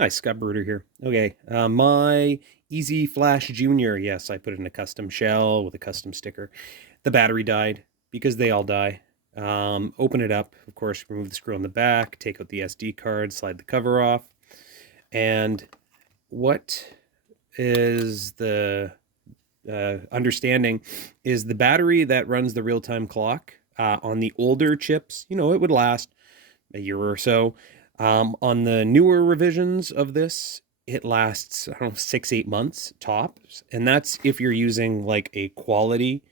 Hi, Scott Bruder here. Okay, my EZflash Jr. Yes, I put it in a custom shell with a custom sticker. The battery died because they all die. Open it up, of course, remove the screw on the back, take out the SD card, slide the cover off. And what is the understanding is the battery that runs the real-time clock on the older chips, it would last a year or so. On the newer revisions of this, it lasts, I don't know, 6-8 months tops. And that's if you're using like a quality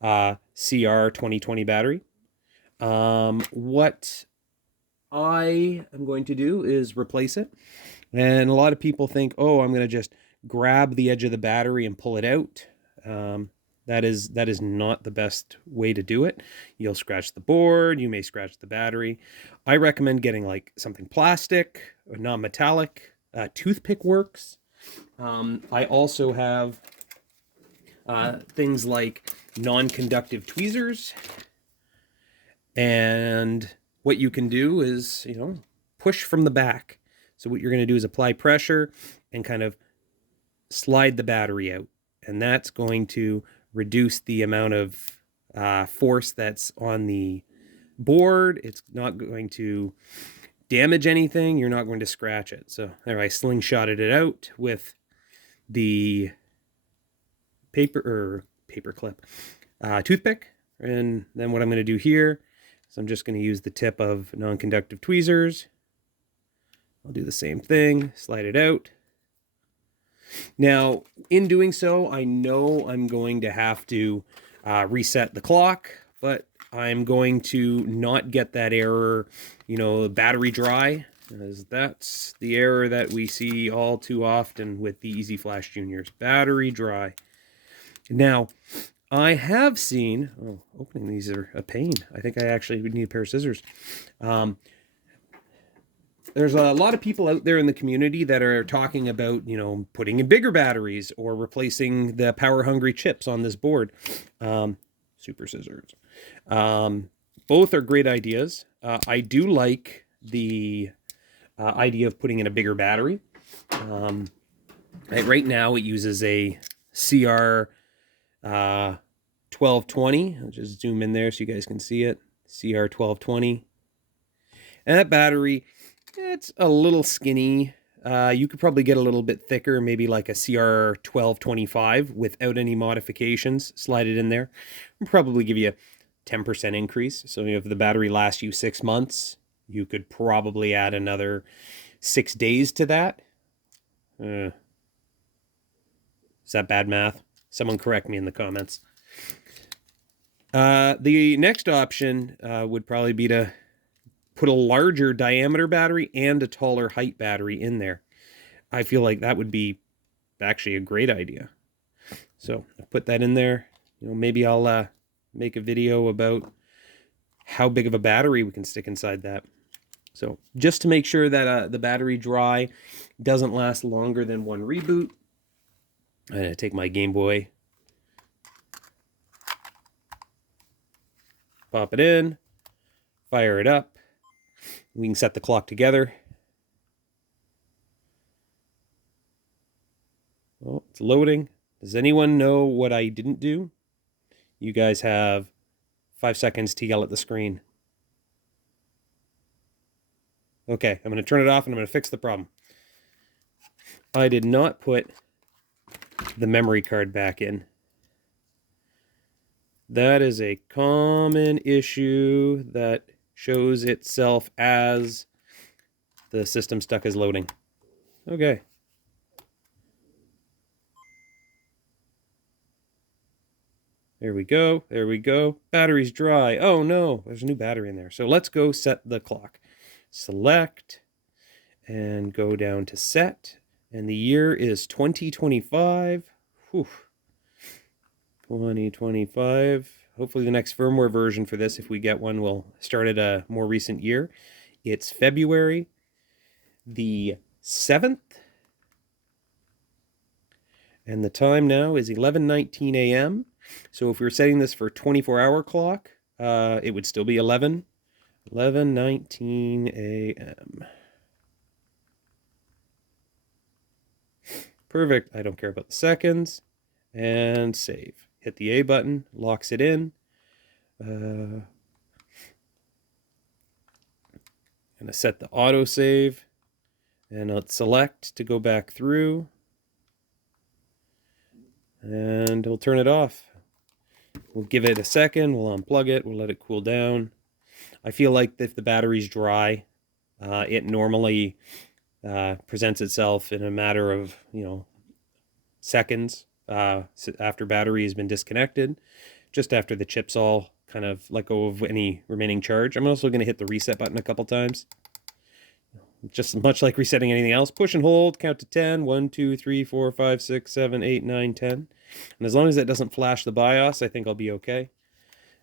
CR 2020 battery. What I am going to do is replace it. And a lot of people think, oh, I'm going to just grab the edge of the battery and pull it out. That is not the best way to do it. You'll scratch the board, you may scratch the battery. I recommend getting like something plastic or non-metallic. Toothpick works. I also have things like non-conductive tweezers. And what you can do is, push from the back. So what you're going to do is apply pressure and kind of slide the battery out. And that's going to reduce the amount of force that's on the board. It's not going to damage anything. You're not going to scratch it. So there, I slingshotted it out with the paper clip toothpick. And then what I'm going to do here is I'm just going to use the tip of non-conductive tweezers. I'll do the same thing, slide it out. Now, in doing so, I know I'm going to have to reset the clock, but I'm going to not get that error, battery dry, as that's the error that we see all too often with the EZflash Juniors, battery dry. Now, I have seen, opening these are a pain. I think I actually would need a pair of scissors. There's a lot of people out there in the community that are talking about, putting in bigger batteries or replacing the power-hungry chips on this board. Super scissors. Both are great ideas. I do like the idea of putting in a bigger battery. Right now, it uses a CR 1220. I'll just zoom in there so you guys can see it. CR 1220. And that battery, it's a little skinny. You could probably get a little bit thicker, maybe like a CR 1225 without any modifications. Slide it in there. It'll probably give you a 10% increase. So if the battery lasts you 6 months, you could probably add another 6 days to that. Is that bad math? Someone correct me in the comments. The next option would probably be to put a larger diameter battery and a taller height battery in there. I feel like that would be actually a great idea. So I put that in there. Maybe I'll make a video about how big of a battery we can stick inside that. So just to make sure that the battery dry doesn't last longer than one reboot, I'm going to take my Gameboy, pop it in, fire it up. We can set the clock together. Oh, it's loading. Does anyone know what I didn't do? You guys have 5 seconds to yell at the screen. Okay, I'm going to turn it off and I'm going to fix the problem. I did not put the memory card back in. That is a common issue that shows itself as the system stuck is loading. Okay. There we go. There we go. Battery's dry. Oh no, there's a new battery in there. So let's go set the clock. Select and go down to set. And the year is 2025. Whew. 2025. Hopefully the next firmware version for this, if we get one, will start at a more recent year. It's February the 7th. And the time now is 11:19 a.m. So if we were setting this for 24-hour clock, it would still be 11:19 a.m. Perfect. I don't care about the seconds. And save. Hit the A button, locks it in. I'm going to set the autosave. And let's select to go back through. And we'll turn it off. We'll give it a second. We'll unplug it. We'll let it cool down. I feel like if the battery's dry, it normally presents itself in a matter of, seconds after battery has been disconnected, just after the chips all kind of let go of any remaining charge. I'm also going to hit the reset button a couple times. Just much like resetting anything else. Push and hold, count to 10. 1, 2, 3, 4, 5, 6, 7, 8, 9, 10. And as long as that doesn't flash the BIOS, I think I'll be okay.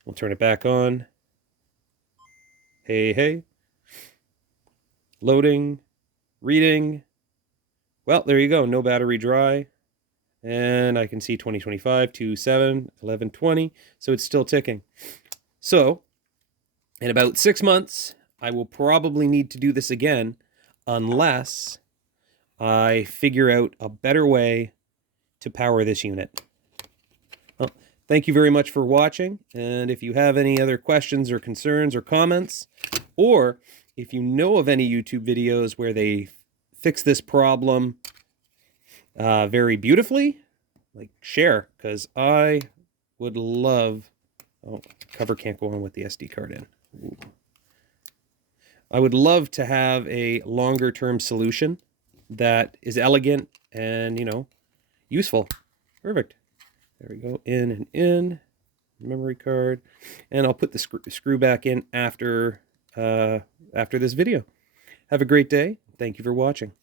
We'll turn it back on. Hey, hey. Loading. Reading. Well, there you go. No battery dry. And I can see 2025, 2/7, 11/20. So it's still ticking. So, in about 6 months, I will probably need to do this again unless I figure out a better way to power this unit. Well, thank you very much for watching. And if you have any other questions or concerns or comments, or if you know of any YouTube videos where they fix this problem very beautifully, like, share, because I would love... Oh, cover can't go on with the SD card in. Ooh. I would love to have a longer term solution that is elegant and, useful. Perfect. There we go. In and in. Memory card. And I'll put the screw back in after this video. Have a great day. Thank you for watching.